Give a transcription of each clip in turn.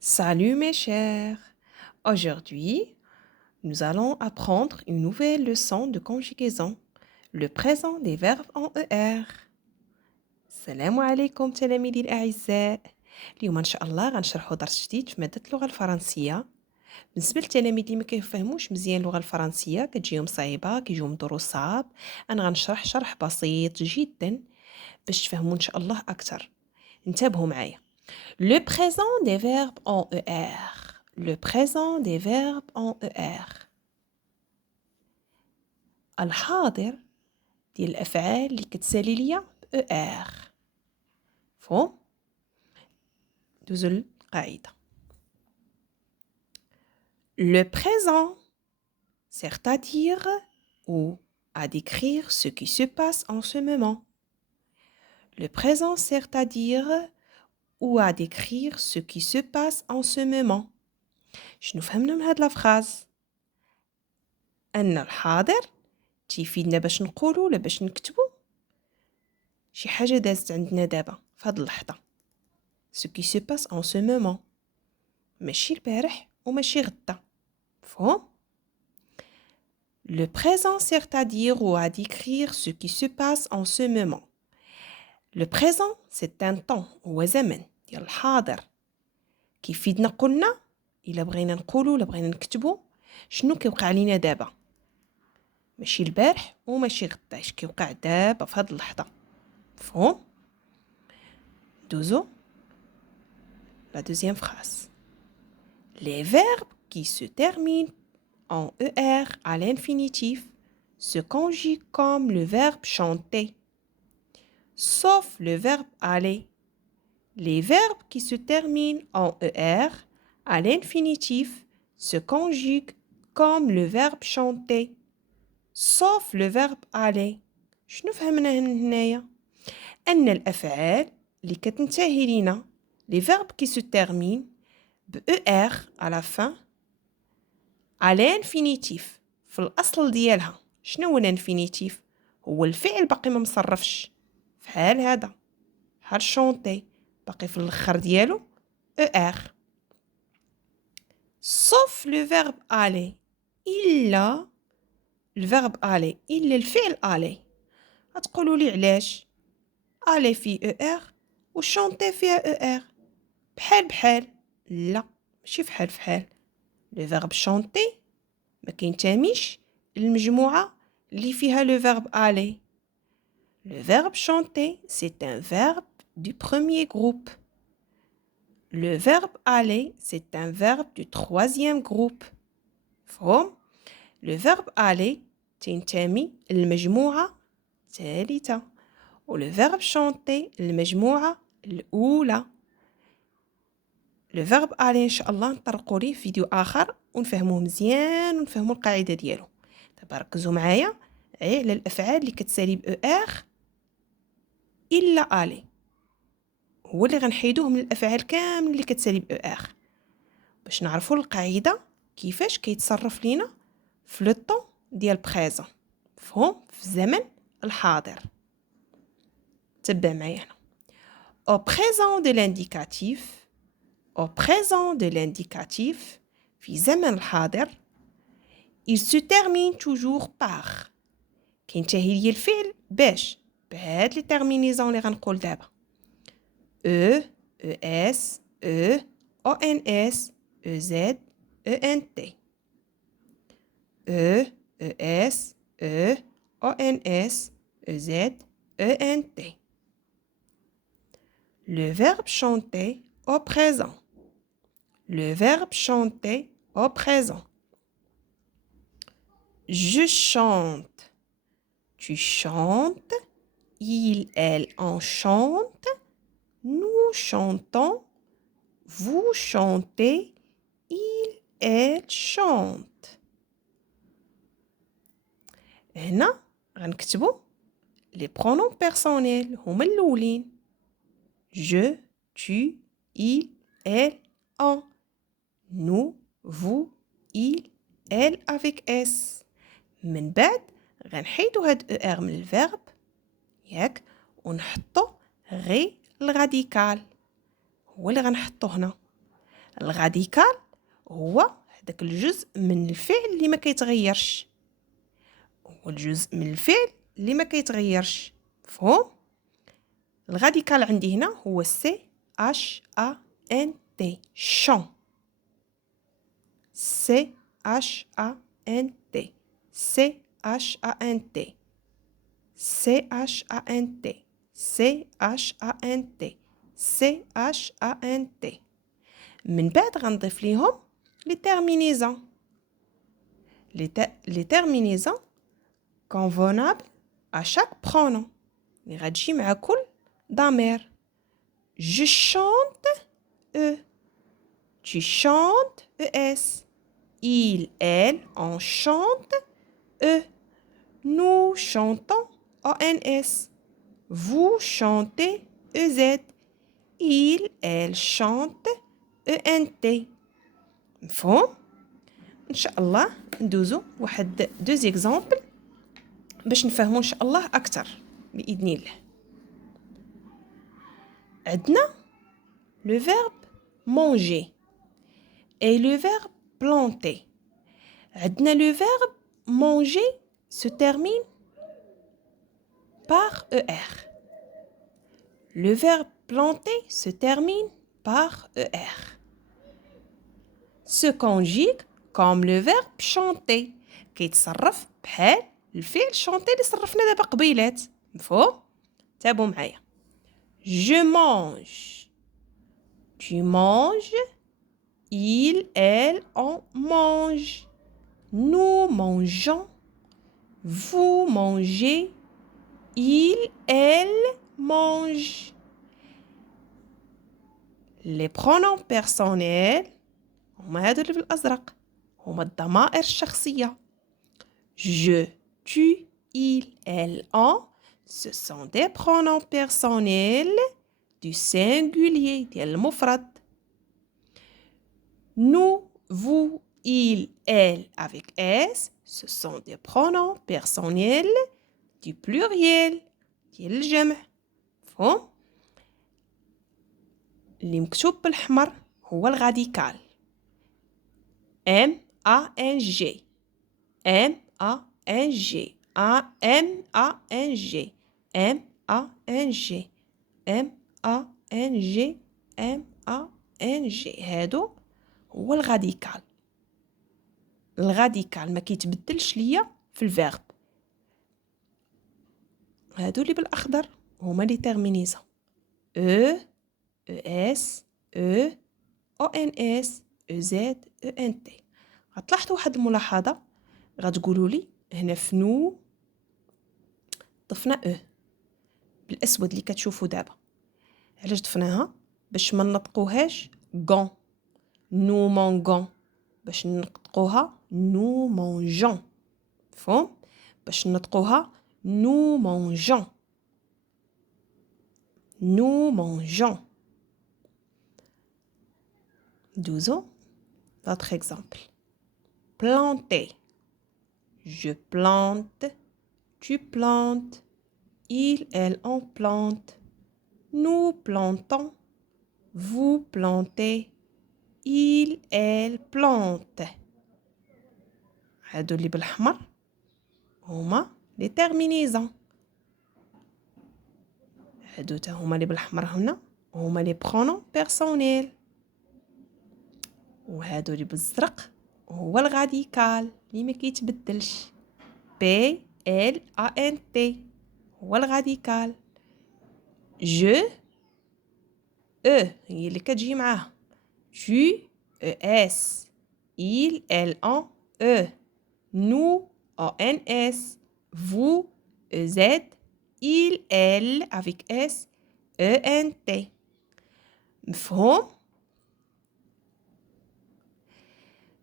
Salut mes chers. Aujourd'hui, nous allons apprendre une nouvelle leçon de conjugaison, le présent des verbes en ER. السلام عليكم تلاميذي الأعزاء. اليوم إن شاء الله غنشرحوا درس جديد في مادة اللغة الفرنسية. بالنسبة للتلاميذ اللي ما كيفهموش مزيان اللغة الفرنسية كتجيهم صعيبة كيجيهم دروس صعاب، أنا غنشرح شرح بسيط جدا باش تفهموا إن شاء الله أكثر. انتبهوا معايا. Le présent des verbes en ER. Le présent des verbes en ER. الحاضر ديال الأفعال اللي كتسالي ليا ب ER. مفهوم؟ دوزو القاعدة. Le présent, c'est-à-dire ou à décrire ce qui se passe en ce moment. Le présent, c'est-à-dire ou à décrire ce qui se passe en ce moment. شنو فهمنا من هاد الفراز؟ أن الحاضر تيفيدنا باش نقولو ولا باش نكتبو شي حاجة دازت عندنا دابا في هاد اللحظة. Ce qui se passe en ce moment. ماشي البارح وماشي غدا. مفهوم؟ Le présent sert à dire ou à décrire ce qui se passe en ce moment. Le présent c'est un temps هو زمن ديال الحاضر كيفيدنا قلنا إلا بغينا نقولو ولا بغينا نكتبو شنو كيوقع لينا دابا. ماشي البارح وماشي غدا اش كيوقع دابا في هاد اللحظة. مفهوم؟ دوزو la deuxième phrase. Les verbes qui se terminent en ER à l'infinitif se conjuguent comme le verbe chanter, sauf le verbe aller. Les verbes qui se terminent en ER à l'infinitif se conjuguent comme le verbe chanter, sauf le verbe aller. شنو فهمنا هنايا؟ أن الأفعال اللي كتنتهي لينا les verbes qui se terminent ب ER à la fin à l'infinitif في الأصل ديالها. شنو هو الانفينيتيف؟ هو الفعل باقي ما مصرفش فحال هذا بحال شونتي باقي في الاخر ديالو ER sauf le verbe aller إلا الفيرب aller إلا الفعل aller. غتقولوا لي علاش aller فيه ER وشونتي فيها ER بحال لا ماشي فحال le verbe chanter ما كينتميش للمجموعة اللي فيها le verbe aller. Le verbe chanter, c'est un verbe du premier groupe. Le verbe aller, c'est un verbe du troisième groupe. فهم؟ Le verbe aller تنتمي للمجموعة الثالثة و le verbe chanter المجموعة الأولى. Le verbe aller إن شاء الله نطرقوا ليه في فيديو آخر ونفهموه مزيان ونفهموا القاعدة ديالو. دابا ركزوا معايا على الأفعال اللي كتسالي ب ER إلا aller. هو اللي غنحيدوه من الأفعال كامل اللي كتسالي ب ER باش نعرفوا القاعدة كيفاش كيتصرف لينا في لو طون ديال بريزون. مفهوم؟ في الزمن الحاضر. تبع معايا هنا. Au présent de l'indicatif au présent de l'indicatif في زمن الحاضر il se termine toujours par كينتهي لي الفعل باش بهاد لي تيرمينيزون اللي غنقول دابا E, ES, E, ONS, EZ, ENT. E, ES, E, ONS, EZ, ENT. Le verbe chanter au présent. Le verbe chanter au présent. Je chante. Tu chantes. Il, elle, on chante. Nous chantons, vous chantez, il, elle chante. هنا غنكتبو les pronoms personnels هما الأولين. Je, tu, il, elle, on. Nous, vous, il, elle avec S. من بعد غنحيدو هاد ER من الفيرب ياك ونحطو غير الراديكال هو اللي غنحطو هنا. الغاديكال هو هذاك الجزء من الفعل اللي ما كيتغيرش، هو الجزء من الفعل اللي ما كيتغيرش. مفهوم؟ الغاديكال عندي هنا هو سي اش ا ان تي شون. سي اش ا ان تي سي اش ا ان تي سي اش ا ان تي سي اش ا ان تي سي اش ا ان تي. من بعد غنضيف ليهم لي تيرمينيزون. لي تيرمينيزون convenable à chaque pronom اللي غتجي مع كل ضمير. Je chante E. Tu chantes ES. Il, elle, on chante E. Nous chantons ONS. Vous chantez EZ. Il, elle chante ENT. مفهوم؟ إن شاء الله ندوزو واحد دوز إكزامبل باش نفهمو إن شاء الله أكتر بإذن الله. عندنا le verbe manger et le verbe planter. عندنا le verbe manger se termine par ER. Le verbe planter se termine par ER. Se conjugue comme le verbe chanter. كيتصرف بحال الفعل chanter اللي صرفنا دابا قبيلات. مفهوم؟ تابعوا معايا. Je mange. Tu manges. Il, elle, on mange. Nous mangeons. Vous mangez. Il, elle mange. Les pronoms personnels هما هادو اللي بالأزرق، هما الضمائر الشخصية. Je, tu, il, elle, on. Ce sont des pronoms personnels du singulier ديال المفرد. Nous, vous, il, elle avec S, ce sont des pronoms personnels du pluriel ديال الجمع. مفهوم؟ اللي مكتوب بالحمر هو الغاديكال. M A N G M A N G M A N G M A N G M A N G M A N G. هادو هو الغاديكال. الغاديكال ما كيتبدلش ليا في الفيرب. هادو اللي بالاخضر هما لي تيرمينيزون او اس او او ان اس او زد او ان تي. غتلاحظوا واحد الملاحظه، غتقولوا لي هنا في نو ضفنا او بالاسود اللي كتشوفوا دابا. علاش ضفناها؟ باش ما نطقوهاش غون. نو مونغون باش نطقوها نو مونجون. مفهوم؟ باش نطقوها نو مونجون. نو مونجون. دوزو d'autres exemples. Planter. Je plante. Tu plantes. Il, elle, on plante. Nous plantons. Vous plantez. Il, elle plante. هادو اللي بالحمر هما لي تيرمينيزون. هادو تا هما اللي بالحمر هنا هما لي برونون بيرسونيل. وهادو اللي بالزرق هو الغاديكال اللي ما كيتبدلش. بي ال ا ان تي هو الغاديكال. جو او هي اللي كتجي معاه. tu es. il, elle, on e. nous on s. vous ez. il, elle avec s e n t. مفهوم؟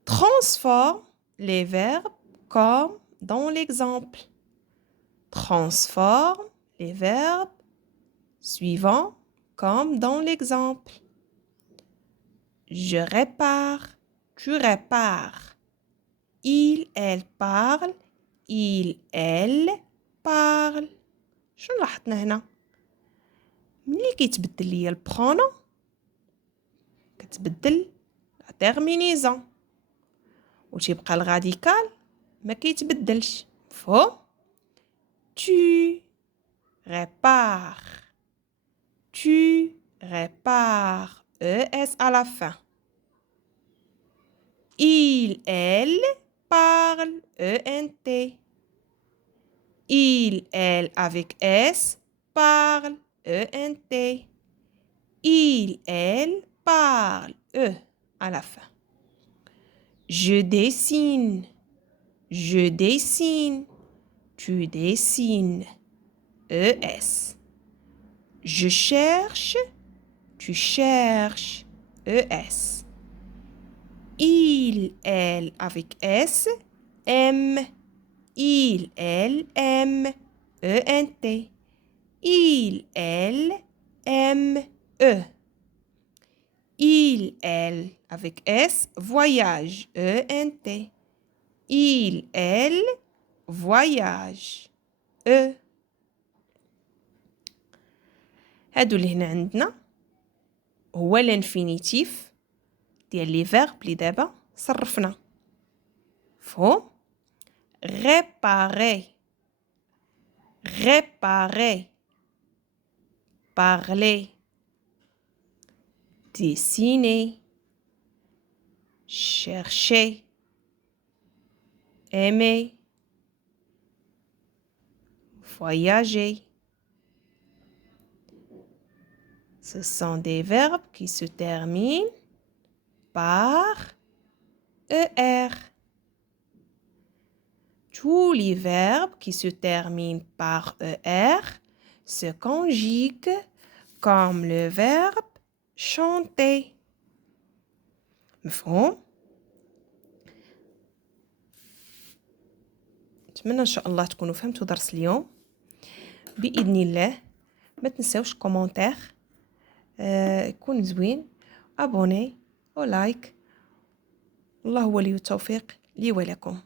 Transforme les verbes comme dans l'exemple. Transforme les verbes suivants comme dans l'exemple. Je répare, tu répares. Il, elle parle. Il, elle parle. شنو لاحظنا هنا؟ ملي كيتبدل ليا البرونون كتبدل terminaison. وتيبقى الغاديكال ما كيتبدلش. مفهوم؟ tu répares. Tu répares. ES à la fin. Il, elle parle. ENT. Il, elle avec S parle. ENT. Il, elle parle. E à la fin. Je dessine. Je dessine. Tu dessines. ES. Je cherche. Tu cherches. ES. Il, elle avec S. M. Il, elle aime. ENT. Il, elle aime. E. Il, elle avec S. Voyage. ENT. Il, elle voyage. E. هادو اللي هنا عندنا هو الانفينيتيف ديال لي فيرب اللي دابا صرفنا. فهم؟ réparer. Réparer. Parler. Dessiner. Chercher. Aimer. Voyager. Ce sont des verbes qui se terminent par ER. Tous les verbes qui se terminent par ER se conjuguent comme le verbe chanter. مفهوم؟ نتمنى ان شاء الله تكونوا فهمتوا درس اليوم باذن الله. ما تنساوش كومونتير يكون زوين، ابوني ولايك. الله ولي التوفيق لي ولكم.